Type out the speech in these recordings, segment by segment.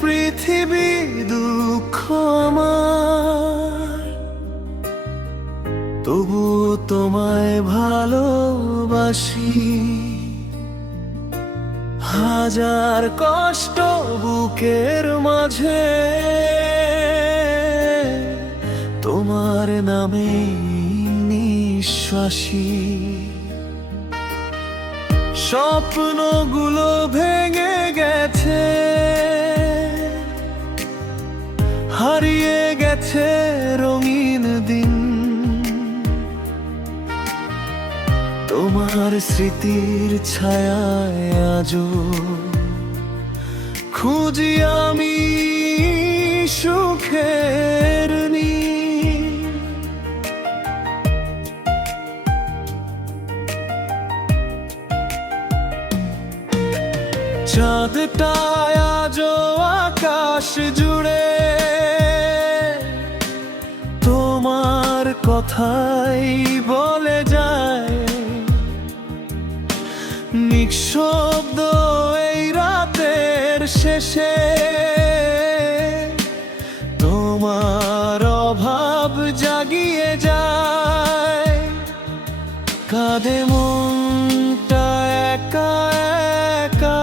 পৃথিবী দুঃখ আমার, তবু তোমায় ভালোবাসি। হাজার কষ্ট বুকের মাঝে তোমার নামে নিঃশ্বাসী। স্বপ্নগুলো ভেঙে গেছে, হারিয়ে গেছে রঙিন দিন। তোমার স্মৃতির ছায়ায় আজও খুঁজি আমি সুখের নীড়। চাঁদটা আজও আকাশ জুড়ে তোমার কথাই বলে যায়। নিঃশব্দ এই রাতের শেষে তোমার অভাব জাগিয়ে যায়। কাঁধে মনটা একা একা,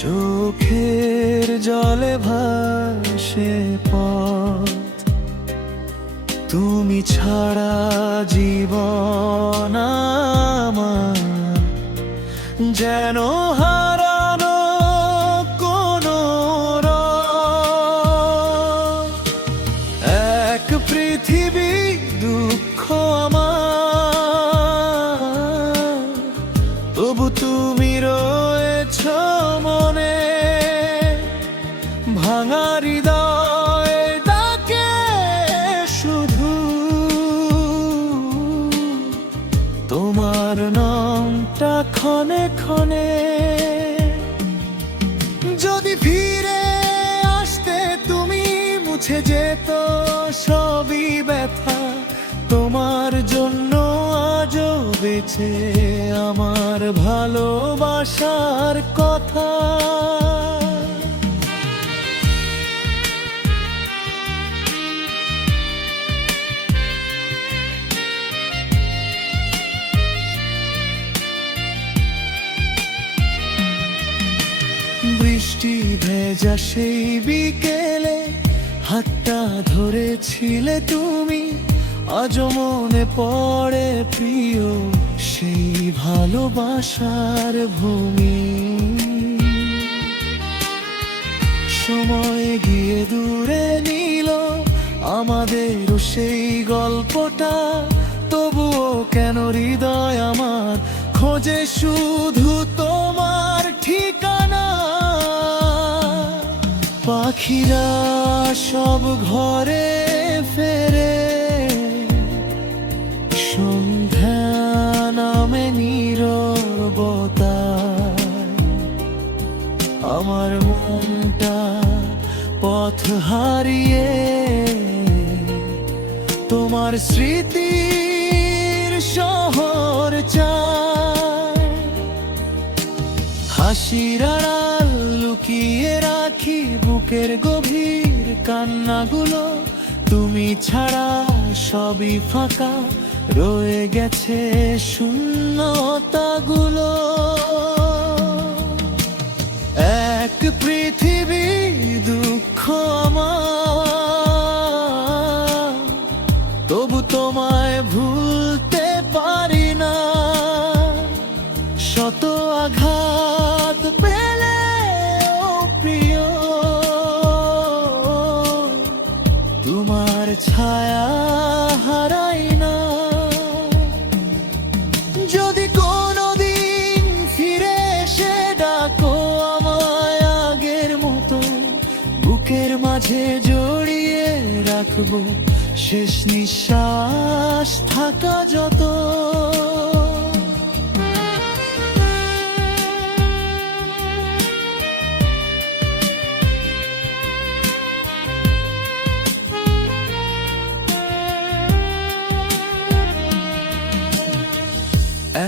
চোখের জলে ভাসে পথ। তুমি ছাড়া জীবন আমার যেন হারানো কোনো রথ। এক পৃথিবী দুঃখ আমার, তবু তুমি রয়েছ মনে। ভাঙা হৃদয় ডাকে শুধু তোমার নামটা ক্ষণে ক্ষণে। যদি ফিরে আসতে তুমি, মুছে যেত সবই ব্যথা। তোমার জন্য আজও বেঁচে আমার ভালোবাসার কথা। বৃষ্টি ভেজা সেই বিকেলে হাতটা ধরেছিলে তুমি। আজও মনে পড়ে প্রিয় সেই ভালোবাসার ভূমি। সময় গিয়ে দূরে নিল আমাদেরও সেই গল্পটা। তবুও কেন হৃদয় আমার খোঁজে শুধু তোমার ঠিকানা। পাখিরা সব ঘরে ফেরে, সন্ধ্যা নামে নীরবতায়। আমার মনটা পথ হারিয়ে তোমার স্মৃতির শহর চায়। হাসির আড়াল লুকিয়ে রাখি বুকের গভীর কান্নাগুলো। তুমি ছাড়া সবই ফাঁকা, রয়ে গেছে শূন্যতাগুলো। এক পৃথিবী দুঃখ আমার, তবু তোমায় ভুলতে পারি না। শত আঘাত পেলে ও প্রিয়, তোমার ছায়া হারাই না। যদি কোনোদিন ফিরে এসে ডাকো আমায় আগের মতো, বুকের মাঝে জড়িয়ে রাখবো শেষ নিঃশ্বাস থাকা যত।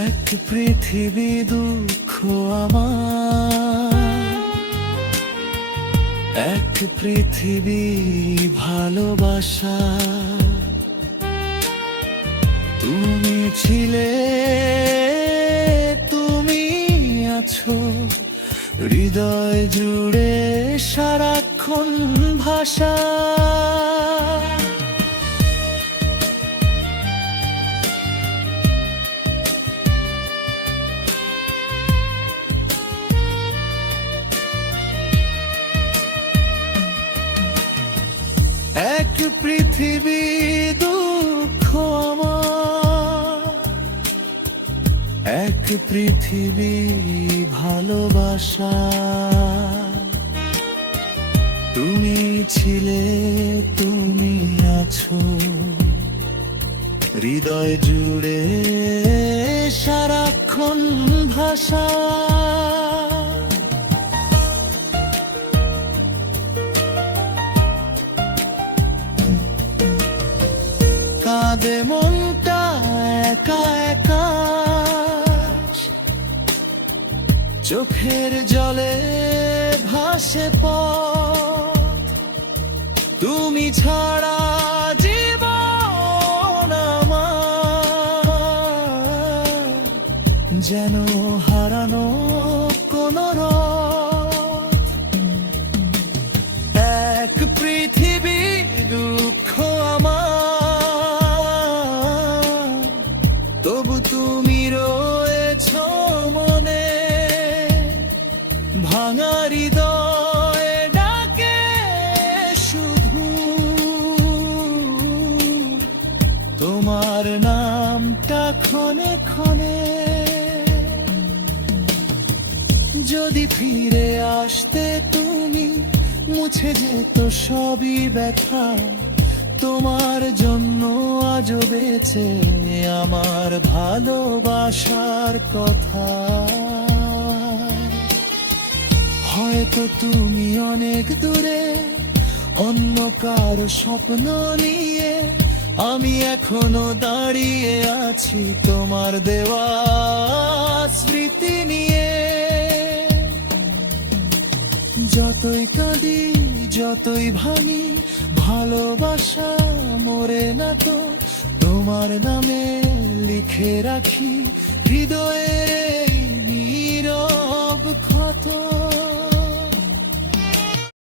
এক পৃথিবী দুঃখ আমার, এক পৃথিবী ভালোবাসা, তুমি ছিলে, তুমি আছো হৃদয় জুড়ে সারাক্ষণ ভাষা। এক পৃথিবী দুঃখ আমার, এক পৃথিবী ভালোবাসা, তুমি ছিলে, তুমি আছো হৃদয় জুড়ে সারাক্ষণ ভাষা। কাঁদে মনটা একা একা, চোখের জলে ভাসে পথ, তুমি ছাড়া জীবন আমার যেন হারানো কোনো রথ। এক পৃথিবী দুঃখ আমার, তবু তুমি রয়েছ মনে, ভাঙা হৃদয়ে ডাকে শুধু তোমার নামটা ক্ষণে ক্ষণে। যদি ফিরে আসতে তুমি, মুছে যেত সবই ব্যথা, তোমার জন্য আজও বেঁচে আমার ভালোবাসার কথা। হয়তো তুমি অনেক দূরে অন্য কারো স্বপ্ন নিয়ে, আমি এখনো দাঁড়িয়ে আছি তোমার দেওয়া স্মৃতি নিয়ে। যতই কাঁদি যতই ভাঙি, ভালোবাসা মরে না তো, তোমার নামে লিখে রাখি হৃদয়ের এই নীরব ক্ষত।